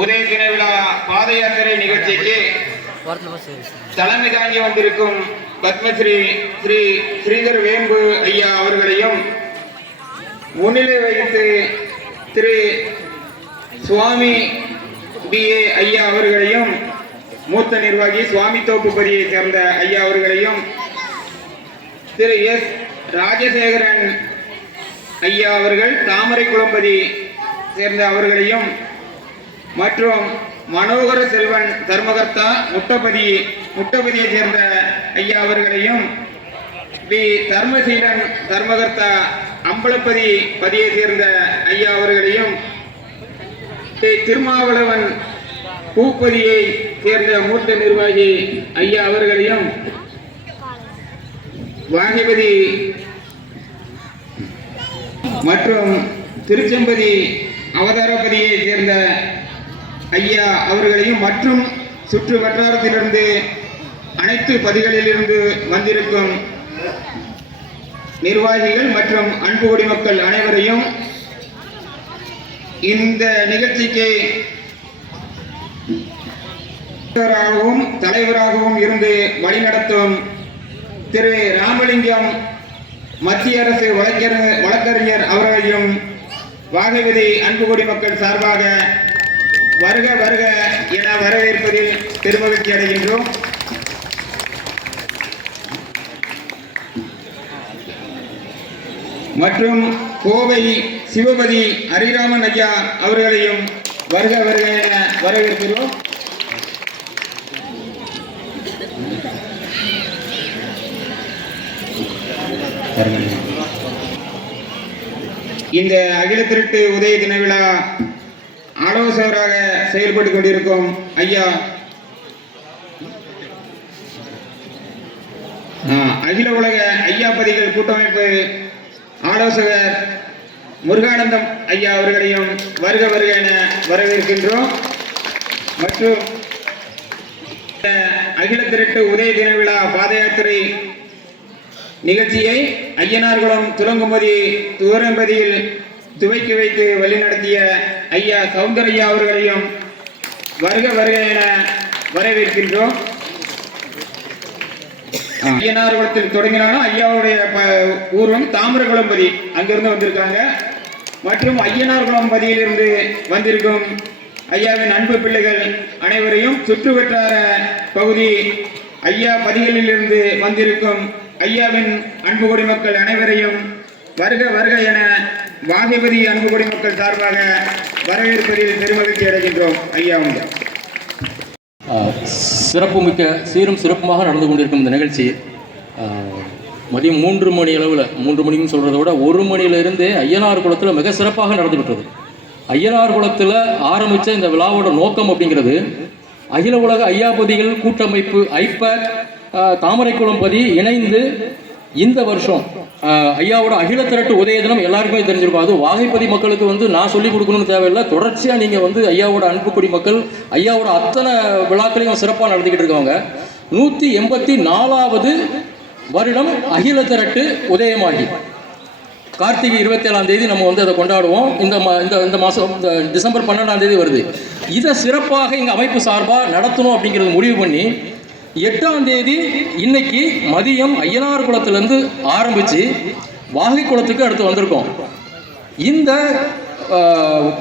உதய தின விழா பாத யாத்திரை நிகழ்ச்சிக்கு தலைமை தாங்கி வந்திருக்கும் பத்மஸ்ரீ ஸ்ரீ ஸ்ரீதர் வேம்பு ஐயா அவர்களையும், முன்னிலை வகித்து திரு சுவாமி BA ஐயா அவர்களையும், மூத்த நிர்வாகி சுவாமி தோப்புப்பதியை சேர்ந்த ஐயா அவர்களையும், திரு S ராஜசேகரன் ஐயா அவர்கள் தாமரை குளம்பதி சேர்ந்த அவர்களையும், மற்றும் மனோகர செல்வன் தர்மகர்த்தா முட்டபதியை சேர்ந்த ஐயா அவர்களையும், பி தர்மசீலன் தர்மகர்த்தா அம்பலப்பதி பதியை சேர்ந்த ஐயா அவர்களையும், திருமாவளவன் பூப்பதியை சேர்ந்த மூத்த நிர்வாகி ஐயா அவர்களையும், வாகிபதி மற்றும் திருச்செம்பதி அவதாரபதியை சேர்ந்த ஐயா அவர்களையும், மற்றும் சுற்று வட்டாரத்திலிருந்து அனைத்து பதிகளிலிருந்து வந்திருக்கும் நிர்வாகிகள் மற்றும் அன்பு குடிமக்கள் அனைவரையும், இந்த நிகழ்ச்சிக்கு தலைவராகவும் இருந்து வழிநடத்தும் திரு ராமலிங்கம் மத்திய அரசு வழக்கறிஞர் அவர்களையும் வாகைவதி அன்பு குடிமக்கள் சார்பாக வருக வருக என வரவேற்பதில் பெருமகிழ்ச்சி அடைகின்றோம். மற்றும் கோவை சிவபதி ஹரிராமன் ஐயா அவர்களையும் வருக வருக என வரவேற்கிறோம். இந்த அகில திரட்டு உதய தின விழா ஆலோசகராக செயல்பட்டுக் கொண்டிருக்கும் ஐயா அகில உலக ஐயாப்பதிகள் கூட்டமைப்பு ஆலோசகர் முருகானந்தம் ஐயா அவர்களையும் வருக வருக என வரவேற்கின்றோம். மற்றும் அகில திரட்டு உதய தின விழா பாத யாத்திரை நிகழ்ச்சியை ஐயனார்குளம் துலங்குமதி தூரம்பதியில் துவக்கி வைத்து வழிநடத்திய ஐயா சௌந்தரையா அவர்களையும் வருக வருக என வரவேற்கின்றோம். ஐயனார்குளத்தில் தொடங்கினாலும் ஐயாவுடைய பூர்வம் தாமிரகுளம்பதி, அங்கிருந்து வந்திருக்காங்க. மற்றும் ஐயனார்குளம் பதியிலிருந்து வந்திருக்கும் ஐயாவின் அன்பு பிள்ளைகள் அனைவரையும், சுற்று வட்டார பகுதி ஐயா பதிகளிலிருந்து வந்திருக்கும் ஐயாவின் அன்பு குடிமக்கள் அனைவரையும் வருக வருக என வாகிபதி அன்பு குடிமக்கள் சார்பாக வரவேற்பதில் பெருமகிழ்ச்சி அடைகின்றோம். ஐயா சிறப்பு மிக்க சீரும் சிறப்புமாக நடந்து கொண்டிருக்கும் இந்த நிகழ்ச்சி மதியம் 3 மணி அளவில், 3 மணின்னு சொல்கிறத விட 1 மணியிலிருந்து ஐயனார் குளத்தில் மிக சிறப்பாக நடந்துவிட்டது. ஐயனார் குளத்தில் ஆரம்பித்த இந்த விழாவோட நோக்கம் அப்படிங்கிறது, அகில உலக ஐயாபதிகள் கூட்டமைப்பு ஐபேக் தாமரைக்குளம் பதி இணைந்து இந்த வருஷம் ஐயாவோட அகில திரட்டு உதய தினம் எல்லாருக்குமே தெரிஞ்சிருக்கும். அது வாகைப்பதி மக்களுக்கு நான் சொல்லிக் கொடுக்கணும்னு தேவையில்லை. தொடர்ச்சியாக நீங்கள் ஐயாவோட அன்பு குடி மக்கள் ஐயாவோட அத்தனை விழாக்களையும் சிறப்பாக நடத்திக்கிட்டு இருக்கவங்க. 184வது வருடம் அகில திரட்டு உதயமாகி கார்த்திகை 27ஆம் தேதி நம்ம அதை கொண்டாடுவோம். இந்த மாதம் இந்த டிசம்பர் 12ஆம் தேதி வருது. இதை சிறப்பாக இங்கே அமைப்பு சார்பாக நடத்தணும் அப்படிங்கிறது முடிவு பண்ணி 8ஆம் தேதி இன்னைக்கு மதியம் ஐயனார் குளத்திலேருந்து ஆரம்பித்து வாகை குளத்துக்கு அடுத்து வந்திருக்கோம். இந்த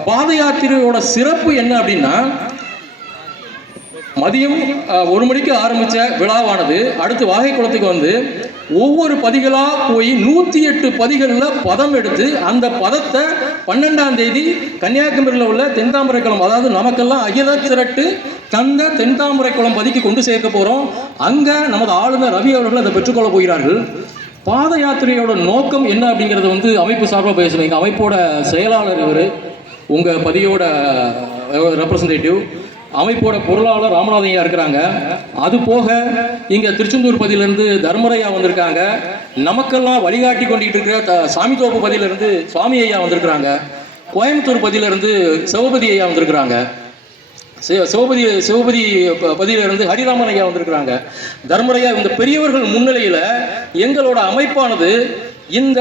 பாத யாத்திரையோட சிறப்பு என்ன அப்படின்னா, மதியம் 1 மணிக்கு ஆரம்பித்த விழாவானது அடுத்து வாகை குளத்துக்கு ஒவ்வொரு பதிகளாக போய் 108 பதிகளில் பதம் எடுத்து அந்த பதத்தை 12ஆம் தேதி கன்னியாகுமரியில் உள்ள தென்தாமரைக்குளம், அதாவது நமக்கெல்லாம் அகில திரட்டு தந்த தென்தாமரைக்குளம் பதிக்கு கொண்டு சேர்க்க போகிறோம். அங்கே நமது ஆளுநர் ரவி அவர்கள் அதை பெற்றுக்கொள்ள போகிறார்கள். பாத யாத்திரையோட நோக்கம் என்ன அப்படிங்கிறது அமைப்பு சார்பாக பேசுவீங்க. அமைப்போட செயலாளர் இவர், உங்கள் பதியோட ரெப்ரசன்டேட்டிவ், அமைப்போட பொருளாளர் ராமநாதையா இருக்கிறாங்க. அது போக இங்கே திருச்செந்தூர் பதியிலிருந்து தர்மரையா வந்திருக்காங்க. நமக்கெல்லாம் வழிகாட்டி கொண்டுகிட்டு இருக்கிற சாமித்தோப்பு பதியிலிருந்து சுவாமி ஐயா வந்திருக்கிறாங்க. கோயம்புத்தூர் பதியிலிருந்து சிவபதி ஐயா வந்திருக்கிறாங்க. சிவபதி பதியிலிருந்து ஹரிராமன் ஐயா வந்திருக்கிறாங்க. தர்மரையா, இந்த பெரியவர்கள் முன்னிலையில் எங்களோட அமைப்பானது இந்த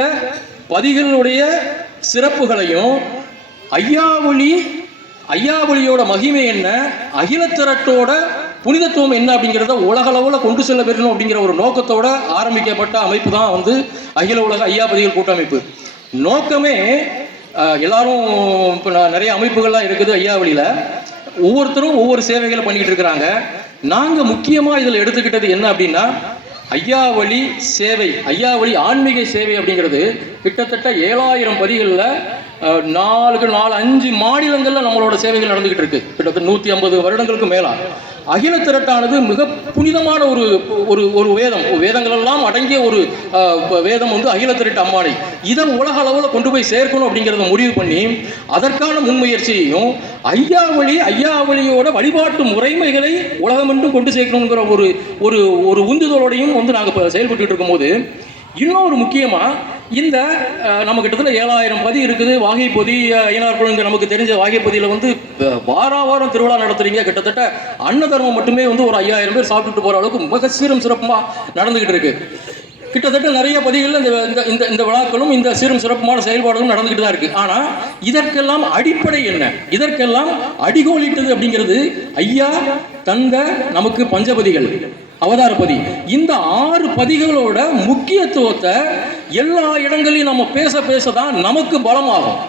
பதிகளுடைய சிறப்புகளையும் ஐயாவளி ஐயாவளியோட மகிமை என்ன, அகிலத்திரட்டோட புனிதத்துவம் என்ன அப்படிங்கிறத உலகளவில் கொண்டு செல்ல வேண்டும் அப்படிங்கிற ஒரு நோக்கத்தோட ஆரம்பிக்கப்பட்ட அமைப்பு தான் வந்து அகில உலக ஐயாபதிகள் கூட்டமைப்பு. நோக்கமே எல்லாரும் இப்போ நிறைய அமைப்புகள்லாம் இருக்குது ஐயாவளியில், ஒவ்வொருத்தரும் ஒவ்வொரு சேவைகளை பண்ணிக்கிட்டு இருக்கிறாங்க. நாங்கள் முக்கியமாக இதில் எடுத்துக்கிட்டது என்ன அப்படின்னா, ஐயாவளி சேவை, ஐயாவளி ஆன்மீக சேவை அப்படிங்கிறது கிட்டத்தட்ட 7000 பதிகளில் 4-5 மாநிலங்களில் நம்மளோட சேவைகள் நடந்துகிட்டு இருக்கு. கிட்டத்தட்ட 150 வருடங்களுக்கு மேலா. அகில திரட்டானது மிக புனிதமான ஒரு வேதங்கள் எல்லாம் அடங்கிய ஒரு வேதம் வந்து அகில திரட்டு அம்மானை. இதை உலக அளவில் கொண்டு போய் சேர்க்கணும் அப்படிங்கிறத முடிவு பண்ணி அதற்கான முன்முயற்சியையும் ஐயாவளியோட வழிபாட்டு முறைமைகளை உலகமென்றும் கொண்டு சேர்க்கணுங்கிற ஒரு உந்துதலோடையும் வந்து நாங்கள் இப்போ செயல்பட்டு இருக்கும்போது, இன்னொரு முக்கியமாக இந்த நம்ம கிட்டத்தட்ட 7000 பதி இருக்குது. வாகைப்பொதி ஐயனார்கள் இங்கே நமக்கு தெரிஞ்ச வாகைப்பொதியில் வந்து வாரம் திருவிழா நடத்துறீங்க. கிட்டத்தட்ட அன்ன தர்மம் மட்டுமே வந்து ஒரு 5000 பேர் சாப்பிட்டுட்டு போகிற அளவுக்கு மிக சீரும் சிறப்புமாக நடந்துக்கிட்டு இருக்கு. கிட்டத்தட்ட நிறைய பதிகளில் இந்த விழாக்களும் இந்த சீரும் சிறப்புமான செயல்பாடுகளும் நடந்துக்கிட்டு தான் இருக்குது. ஆனால் இதற்கெல்லாம் அடிப்படை என்ன, இதற்கெல்லாம் அடிகோலிட்டது அப்படிங்கிறது ஐயா தந்த நமக்கு பஞ்சபதிகள், அவதாரபதி. இந்த 6 பதிகளோட முக்கியத்துவத்தை எல்லா இடங்களையும் நம்ம பேச தான் நமக்கு பலமாகும்.